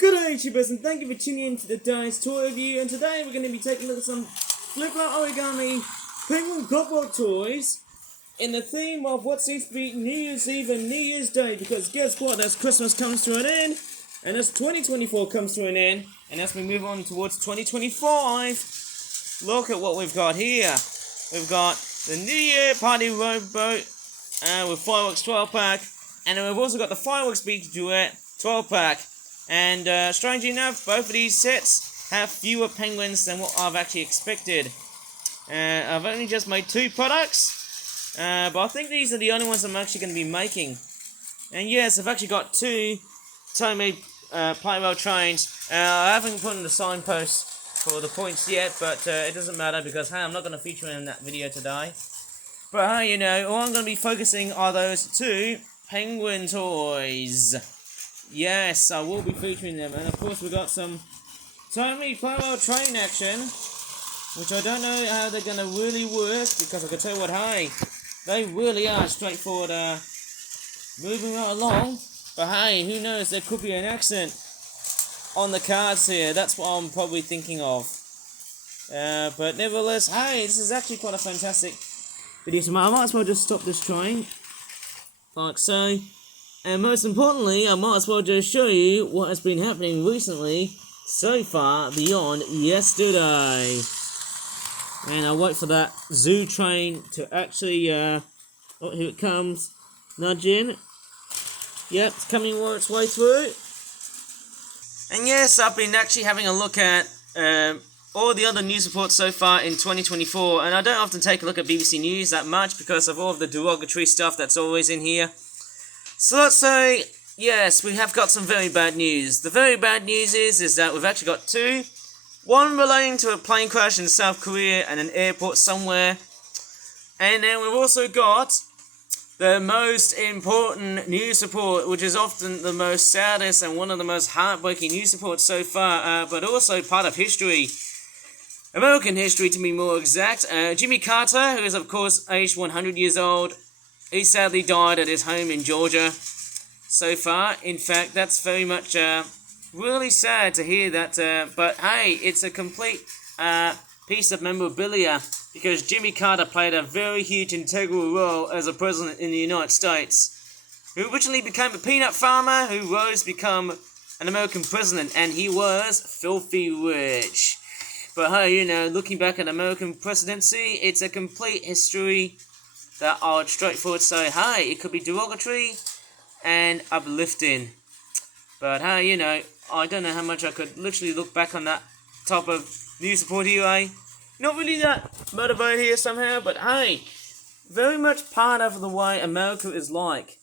Good day, YouTubers, and thank you for tuning in to today's toy review. And today we're going to be taking a look at some flip out origami penguin clockwork toys in the theme of what seems to be New Year's Eve and New Year's Day. Because guess what? As Christmas comes to an end, and as 2024 comes to an end, and as we move on towards 2025, look at what we've got here. We've got the New Year Party Rowboat with Fireworks 12-pack, and then we've also got the Fireworks Beach Duet 12-pack. And strangely enough, both of these sets have fewer penguins than what I've actually expected. I've only just made 2 products, but I think these are the only ones I'm actually going to be making. And yes, I've actually got 2 Tomy Playwell trains. I haven't put in the signpost for the points yet, but it doesn't matter because, hey, I'm not going to feature in that video today. But hey, you know, all I'm going to be focusing are those 2 penguin toys. Yes, I will be featuring them. And of course we've got some Tomy Playwell train action, which I don't know how they're going to really work, because I can tell you what, hey, they really are straightforward moving right along. But hey, who knows, there could be an accident on the cards here. That's what I'm probably thinking of. But nevertheless, hey, this is actually quite a fantastic video. So I might as well just stop this train, like so. And most importantly, I might as well just show you what has been happening recently so far beyond yesterday. And I'll wait for that zoo train to actually, oh, here it comes, nudge in. Yep, it's coming its way through. And yes, I've been actually having a look at all the other news reports so far in 2024. And I don't often take a look at BBC News that much because of all of the derogatory stuff that's always in here. So let's say, yes, we have got some very bad news. The very bad news is that we've actually got 2. One relating to a plane crash in South Korea and an airport somewhere. And then we've also got the most important news report, which is often the most saddest and one of the most heartbreaking news reports so far, but also part of history. American history, to be more exact. Jimmy Carter, who is of course aged 100 years old, he sadly died at his home in Georgia so far. In fact, that's very much really sad to hear that. But hey, it's a complete piece of memorabilia because Jimmy Carter played a very huge integral role as a president in the United States, who originally became a peanut farmer who rose to become an American president, and he was filthy rich. But hey, you know, looking back at American presidency, it's a complete history that I would straightforward say, hey, it could be derogatory and uplifting. But hey, you know, I don't know how much I could literally look back on that type of news report here, eh? Not really that motivated here somehow, but hey, very much part of the way America is like.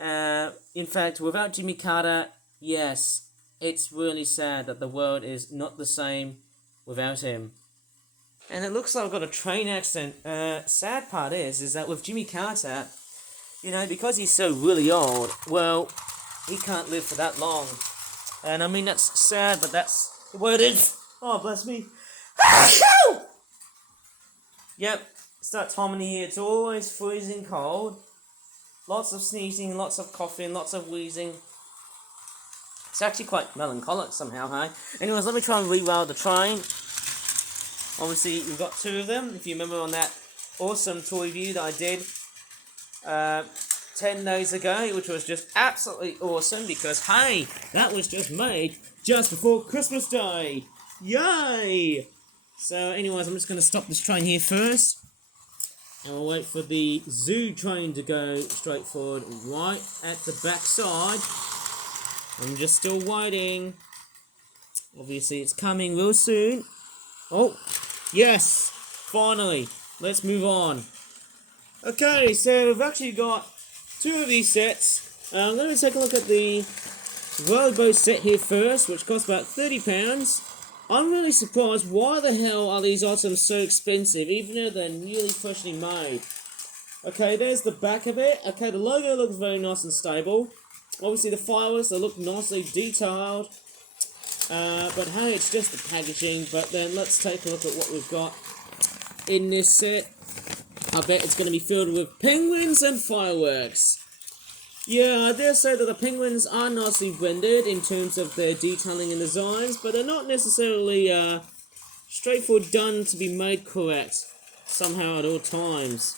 In fact, without Jimmy Carter, yes, it's really sad that the world is not the same without him. And it looks like I've got a train accident. Sad part is that with Jimmy Carter, you know, because he's so really old, well, he can't live for that long. And I mean, that's sad, but that's the way it is. Oh, bless me. Yep, it's that time of the year. It's always freezing cold. Lots of sneezing, lots of coughing, lots of wheezing. It's actually quite melancholic somehow, hey? Anyways, let me try and reroute the train. Obviously, we've got 2 of them, if you remember on that awesome toy review that I did 10 days ago, which was just absolutely awesome, because, hey, that was just made just before Christmas Day. Yay! So, anyways, I'm just going to stop this train here first, and we'll wait for the zoo train to go straight forward right at the back side. I'm just still waiting. Obviously, it's coming real soon. Oh, yes, finally. Let's move on. Okay, so we've actually got 2 of these sets. I'm going to take a look at the rowboat set here first, which costs about £30. I'm really surprised. Why the hell are these items so expensive, even though they're really freshly made? Okay, there's the back of it. Okay, the logo looks very nice and stable. Obviously, the fireworks, they look nicely detailed. But hey, it's just the packaging. But then let's take a look at what we've got in this set. I bet it's going to be filled with penguins and fireworks. Yeah, I dare say that the penguins are nicely rendered in terms of their detailing and designs, but they're not necessarily straightforward done to be made correct somehow at all times.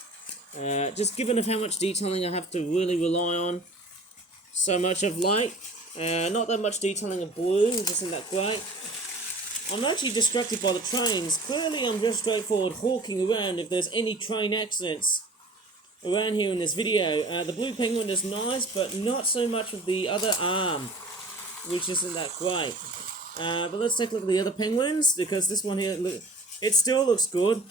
Just given of how much detailing I have to really rely on so much of late. Not that much detailing of blue, which isn't that great. I'm actually distracted by the trains. Clearly I'm just straightforward hawking around if there's any train accidents around here in this video. The blue penguin is nice, but not so much of the other arm, which isn't that great. But let's take a look at the other penguins, because this one here, it still looks good.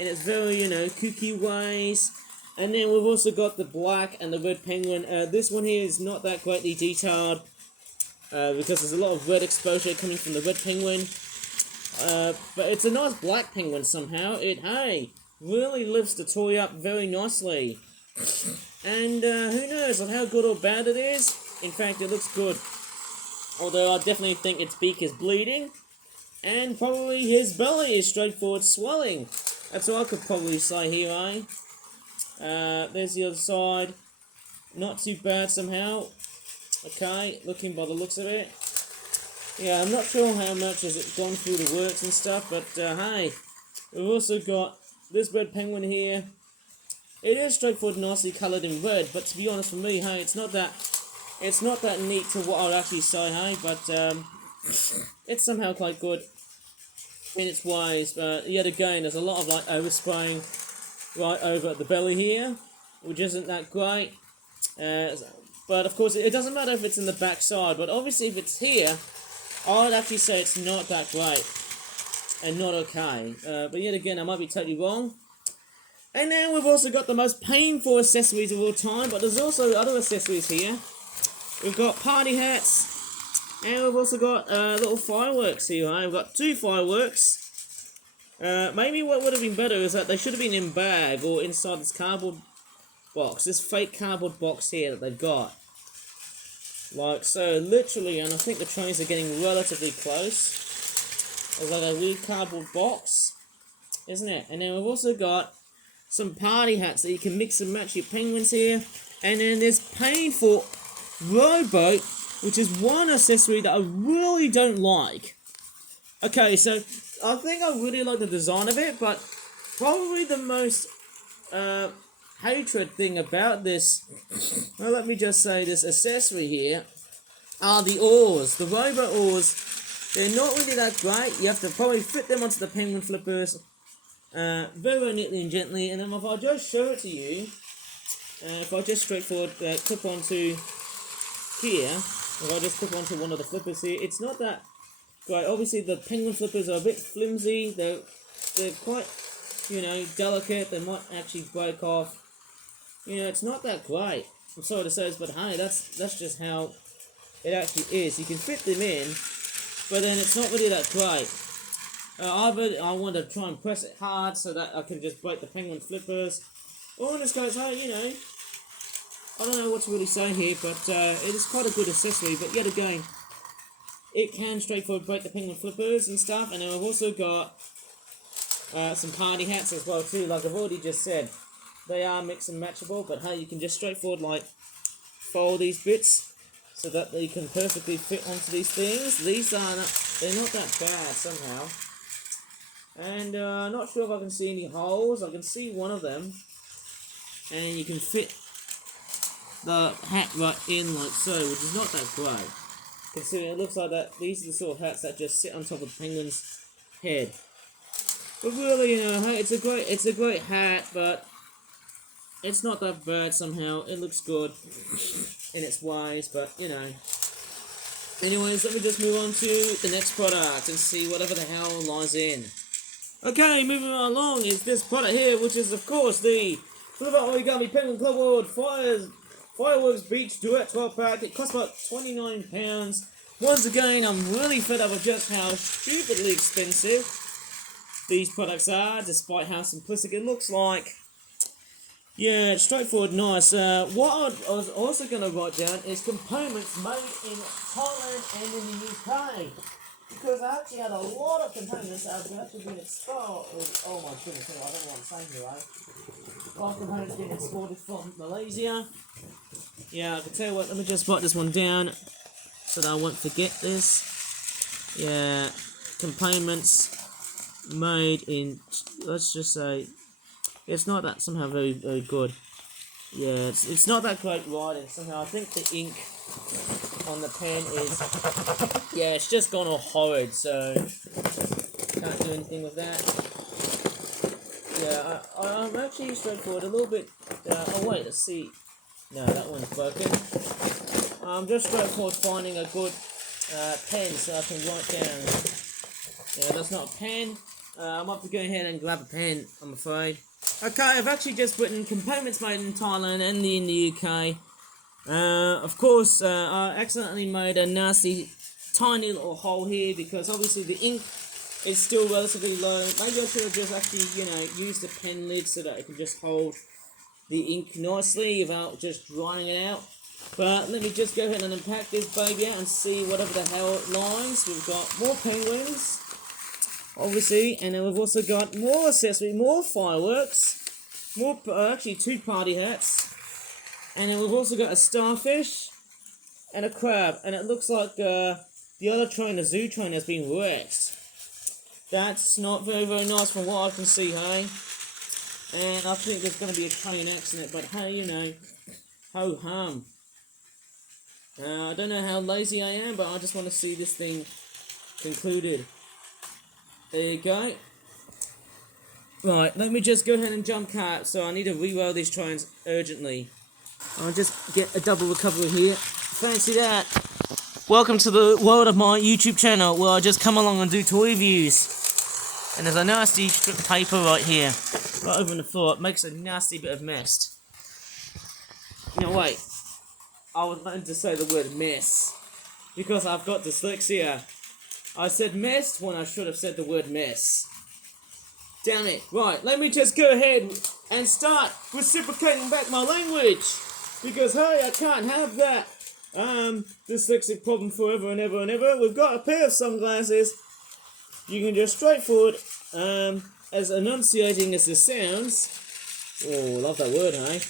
In its very, kooky ways. And then we've also got the black and the red penguin. This one here is not that greatly detailed, because there's a lot of red exposure coming from the red penguin. But it's a nice black penguin somehow. It, hey, really lifts the toy up very nicely. And who knows how good or bad it is. In fact, it looks good. Although I definitely think its beak is bleeding. And probably his belly is straightforward swelling. That's what I could probably say here, eh? There's the other side. Not too bad somehow. Okay, looking by the looks of it. Yeah, I'm not sure how much has it gone through the works and stuff, but hey, we've also got this red penguin here. It is straightforward, nicely coloured in red, but to be honest for me, hey, it's not that neat to what I'd actually say, hey, but it's somehow quite good in its ways. But yet again, there's a lot of like overspraying right over at the belly here, which isn't that great. But of course, it doesn't matter if it's in the back side, but obviously if it's here, I would actually say it's not that great and not okay. But yet again, I might be totally wrong. And now we've also got the most painful accessories of all time, but there's also other accessories here. We've got party hats, and we've also got little fireworks here. Right? We've got 2 fireworks. Maybe what would have been better is that they should have been in bag or inside this cardboard box, this fake cardboard box here that they've got. Like so, literally, and I think the trains are getting relatively close. It's like a weird cardboard box, isn't it? And then we've also got some party hats that you can mix and match your penguins here. And then there's painful rowboat, which is one accessory that I really don't like. Okay, so I think I really like the design of it, but probably the most hatred thing about this, well, let me just say, this accessory here, are the oars. The rowboat oars, they're not really that great. You have to probably fit them onto the penguin flippers very neatly and gently, and then if I just show it to you, if I just straightforward clip onto here, if I just clip onto one of the flippers here, it's not that great. Obviously the penguin flippers are a bit flimsy, they're quite, delicate, they might actually break off. It's not that great. I'm sorry to say this, but hey, that's just how it actually is. You can fit them in, but then it's not really that great. Either I want to try and press it hard so that I can just break the penguin flippers, or in this case, hey, I don't know what to really say here, but it is quite a good accessory, but yet again, it can straightforward break the penguin flippers and stuff. And then I've also got some party hats as well too, like I've already just said. They are mix and matchable, but hey, you can just straightforward like fold these bits so that they can perfectly fit onto these things. These they're not that bad somehow. And not sure if I can see any holes. I can see one of them, and you can fit the hat right in like so, which is not that great. Considering it looks like that, these are the sort of hats that just sit on top of the penguin's head. But really, hey, it's a great hat, but it's not that bad somehow. It looks good in its ways, but Anyways, let me just move on to the next product and see whatever the hell lies in. Okay, moving on along is this product here, which is of course the Flipper Origami Penguin Club World Fireworks Beach Duet 12 pack. It costs about £29. Once again, I'm really fed up with just how stupidly expensive these products are, despite how simplistic it looks like. Yeah, it's straightforward, nice. What I was also going to write down is components made in Thailand and in the UK. Because I actually had a lot of components that have actually been exposed. Oh my goodness, I don't know what I'm saying here, All components being exported from Malaysia. Yeah, I can tell you what, let me just write this one down so that I won't forget this. Yeah, components made in, let's just say, it's not that somehow very good. Yeah, it's not that great writing. Somehow I think the ink on the pen is, yeah, it's just gone all horrid, so can't do anything with that. Yeah, I'm actually straightforward a little bit. Oh wait, let's see. No, that one's broken. I'm just straightforward finding a good pen so I can write down. Yeah, that's not a pen. I'm up to go ahead and grab a pen, I'm afraid. Okay, I've actually just written components made in Thailand and in the UK. Of course, I accidentally made a nasty, tiny little hole here because obviously the ink is still relatively low. Maybe I should have just actually, used a pen lid so that it can just hold the ink nicely without just drying it out. But let me just go ahead and unpack this baby out and see whatever the hell it lies. We've got more penguins, obviously, and then we've also got more accessory, more fireworks, more, actually 2 party hats, and then we've also got a starfish and a crab, and it looks like the other train, the zoo train, has been wrecked. That's not very, very nice from what I can see, hey? And I think there's going to be a train accident, but hey, ho hum. I don't know how lazy I am, but I just want to see this thing concluded. There you go. Right, let me just go ahead and jump cut, so I need to re-roll these trains urgently. I'll just get a double recovery here. Fancy that. Welcome to the world of my YouTube channel, where I just come along and do toy reviews. And there's a nasty strip of paper right here, right over on the floor. It makes a nasty bit of mess. No, wait. I was meant to say the word mess, because I've got dyslexia. I said mess when I should have said the word mess. Damn it. Right, let me just go ahead and start reciprocating back my language. Because, hey, I can't have that dyslexic problem forever and ever and ever. We've got a pair of sunglasses. You can just straightforward, as enunciating as this sounds. Oh, love that word, hey?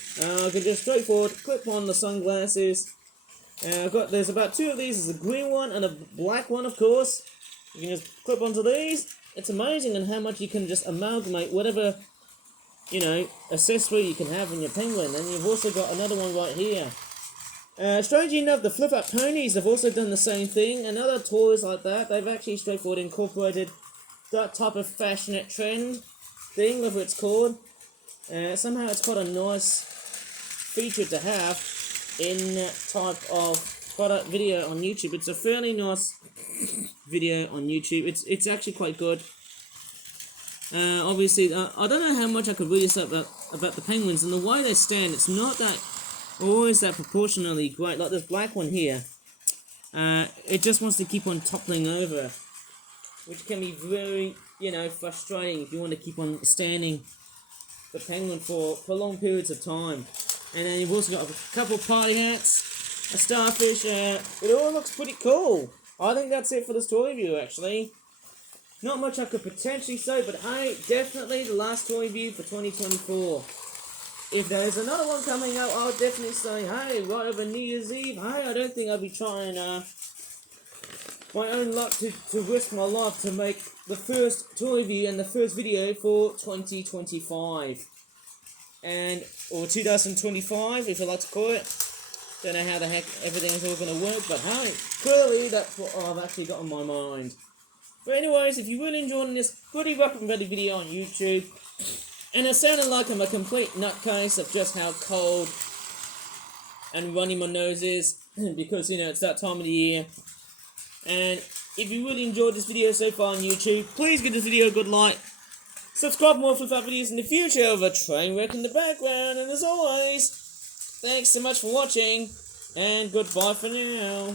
I can just straightforward clip on the sunglasses. There's about 2 of these. There's a green one and a black one, of course. You can just clip onto these. It's amazing in how much you can just amalgamate whatever, accessory you can have in your penguin. And you've also got another one right here. Strangely enough, the flip-up ponies have also done the same thing. And other toys like that, they've actually straightforward incorporated that type of fashionette trend thing, whatever it's called. Somehow it's quite a nice feature to have in type of product video on YouTube. It's a fairly nice video on YouTube. It's actually quite good. Obviously, I don't know how much I could really say about the penguins, and the way they stand, it's not that always that proportionally great. Like this black one here, it just wants to keep on toppling over, which can be very, frustrating if you want to keep on standing the penguin for long periods of time. And then you've also got a couple of party hats, a starfish. It all looks pretty cool. I think that's it for this toy review, actually. Not much I could potentially say, but hey, definitely the last toy review for 2024. If there's another one coming out, I'll definitely say, hey, right over New Year's Eve, hey, I don't think I'll be trying my own luck to risk my life to make the first toy review and the first video for 2025. Or 2025, if you like to call it. Don't know how the heck everything's all going to work, but hey, clearly that's what I've actually got on my mind. But anyways, if you're really enjoying this goody rock and ready video on YouTube, and it sounded like I'm a complete nutcase of just how cold and runny my nose is, because, it's that time of the year. And if you really enjoyed this video so far on YouTube, please give this video a good like. Subscribe for more flip-up videos in the future of a train wreck in the background. And as always, thanks so much for watching, and goodbye for now.